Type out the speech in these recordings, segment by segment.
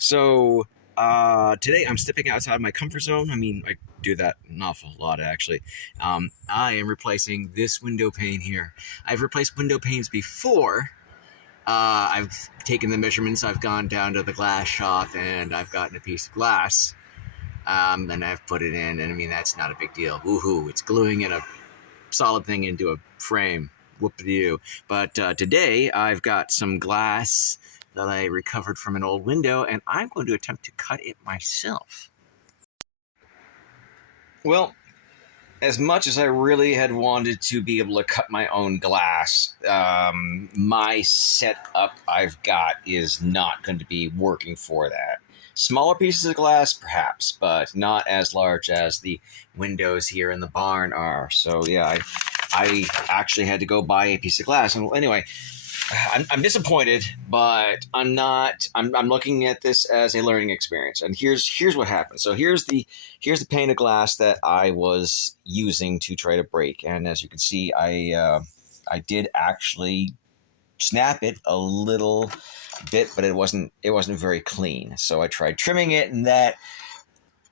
So today I'm stepping outside my comfort zone. I mean, I do that an awful lot actually. I am replacing this window pane here. I've replaced window panes before. I've taken the measurements. I've gone down to the glass shop and I've gotten a piece of glass. And I've put it in, and I mean that's not a big deal. Woohoo! It's gluing in a solid thing into a frame. Whoop-de-doo. But today I've got some glass that I recovered from an old window, and I'm going to attempt to cut it myself. Well, as much as I really had wanted to be able to cut my own glass, my setup I've got is not going to be working for that. Smaller pieces of glass, perhaps, but not as large as the windows here in the barn are. So yeah, I actually had to go buy a piece of glass. And anyway, I'm disappointed, but I'm not. I'm looking at this as a learning experience. And here's what happened. So here's the pane of glass that I was using to try to break. And as you can see, I did actually snap it a little bit, but it wasn't very clean. So I tried trimming it, and that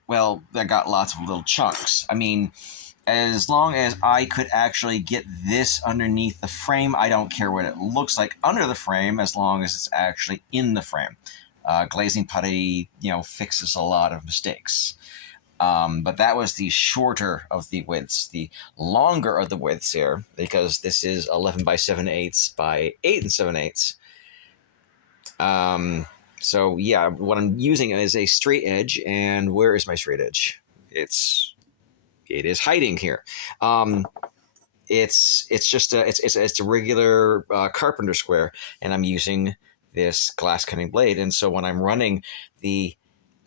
got lots of little chunks. I mean, as long as I could actually get this underneath the frame, I don't care what it looks like under the frame, as long as it's actually in the frame. Glazing putty, fixes a lot of mistakes. But that was the shorter of the widths. The longer of the widths here, because this is 11 by 7/8 by 8 7/8. So yeah, what I'm using is a straight edge, and where is my straight edge? It is hiding here. It's a regular carpenter square, and I'm using this glass cutting blade. And so when I'm running the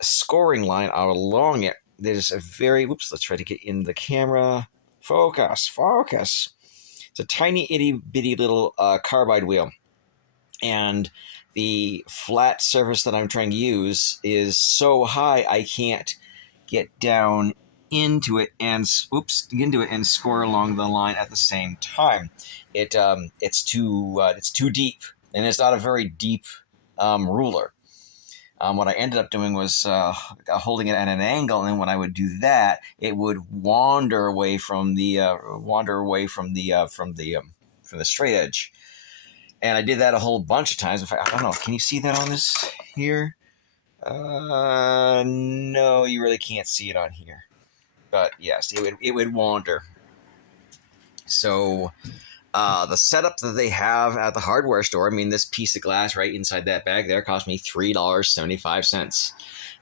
scoring line out along it, there's a very, let's try to get in the camera. Focus. It's a tiny itty bitty little carbide wheel. And the flat surface that I'm trying to use is so high I can't get down into it and score along the line at the same time. It's too deep, and it's not a very deep ruler. What I ended up doing was holding it at an angle, and then when I would do that, it would wander away from the straight edge. And I did that a whole bunch of times. In fact, I don't know. Can you see that on this here? No, you really can't see it on here. But yes, it would wander. So the setup that they have at the hardware store, I mean, this piece of glass right inside that bag there cost me $3.75.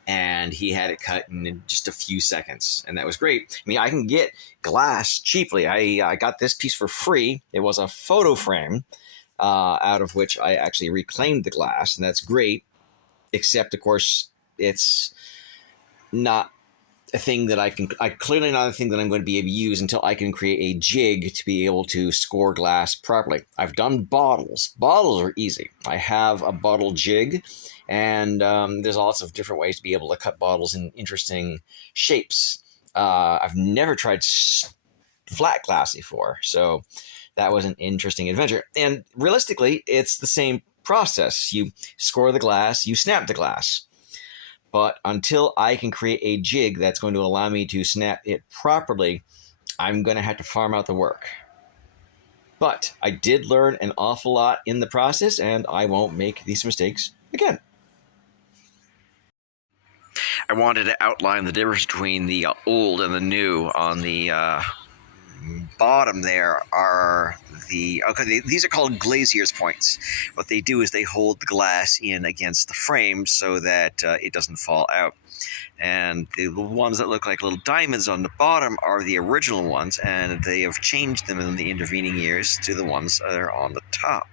And he had it cut in just a few seconds, and that was great. I mean, I can get glass cheaply. I got this piece for free. It was a photo frame, out of which I actually reclaimed the glass, and that's great, except, of course, it's not a thing that clearly not a thing that I'm going to be able to use until I can create a jig to be able to score glass properly. I've done bottles. Bottles are easy. I have a bottle jig, and there's lots of different ways to be able to cut bottles in interesting shapes. I've never tried flat glass before, so that was an interesting adventure. And realistically, it's the same process. You score the glass, you snap the glass. But until I can create a jig that's going to allow me to snap it properly, I'm going to have to farm out the work. But I did learn an awful lot in the process, and I won't make these mistakes again. I wanted to outline the difference between the old and the new. On the bottom there are these are called glazier's points. What they do is they hold the glass in against the frame so that it doesn't fall out. And the ones that look like little diamonds on the bottom are the original ones, and they have changed them in the intervening years to the ones that are on the top.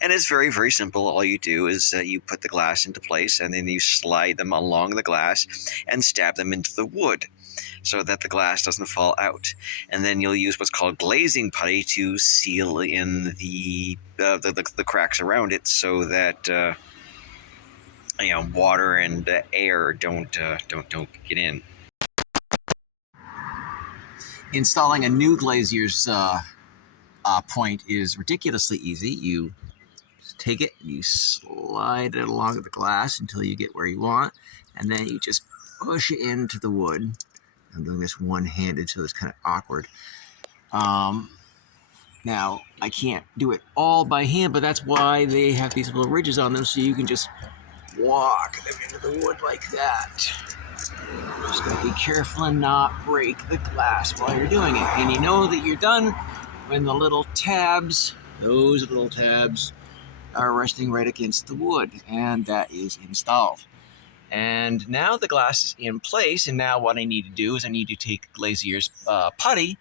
And it's very, very simple. All you do is you put the glass into place, and then you slide them along the glass and stab them into the wood so that the glass doesn't fall out. And then you'll use what's called glazing putty to seal in the cracks around it so that water and air don't get in. Installing a new glazier's point is ridiculously easy. You take it, you slide it along the glass until you get where you want, and then you just push it into the wood. I'm doing this one-handed, so it's kind of awkward. Now, I can't do it all by hand, but that's why they have these little ridges on them, so you can just walk them into the wood like that. Just gotta be careful and not break the glass while you're doing it. And you know that you're done when the little tabs, those little tabs, are resting right against the wood, and that is installed. And now the glass is in place, and now what I need to do is I need to take Glazier's putty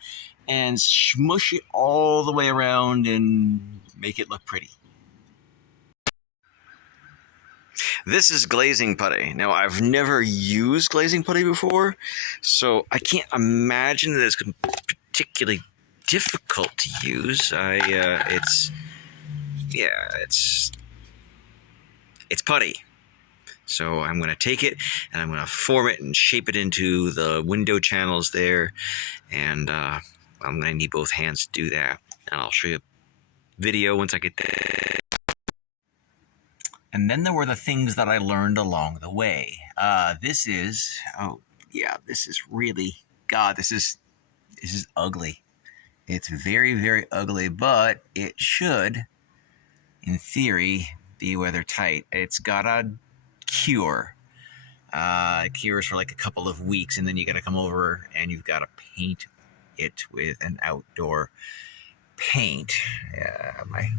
and smush it all the way around and make it look pretty. This is glazing putty. Now, I've never used glazing putty before, so I can't imagine that it's particularly difficult to use. It's putty. So I'm going to take it and I'm going to form it and shape it into the window channels there. And I'm going to need both hands to do that. And I'll show you a video once I get there. And then there were the things that I learned along the way. This is really, God, this is ugly. It's very, very ugly, but it should, in theory, be weather tight. It's got a cure. It cures for like a couple of weeks, and then you got to come over and you've got to paint it with an outdoor paint. My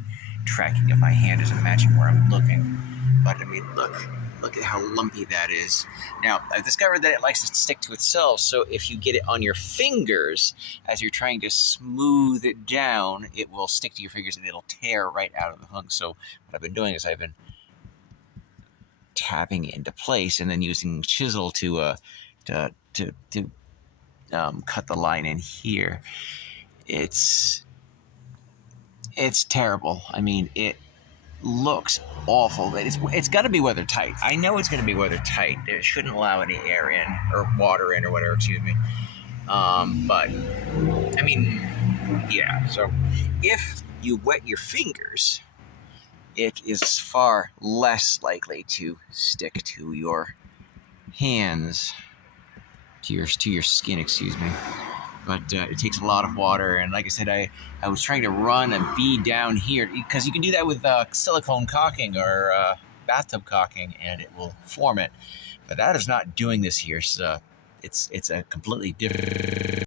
tracking of my hand isn't matching where I'm looking, but I mean, look at how lumpy that is. Now, I've discovered that it likes to stick to itself, so if you get it on your fingers as you're trying to smooth it down, it will stick to your fingers and it'll tear right out of the hunk. So what I've been doing is I've been tapping it into place and then using chisel to cut the line in here. It's terrible. I mean, it looks awful. It's got to be weather tight. I know it's going to be weather tight. It shouldn't allow any air in or water in or whatever. Excuse me. But I mean, yeah. So if you wet your fingers, it is far less likely to stick to your hands, to your skin. Excuse me. But it takes a lot of water, and like I said, I was trying to run a bead down here, because you can do that with silicone caulking or bathtub caulking, and it will form it. But that is not doing this here. So it's a completely different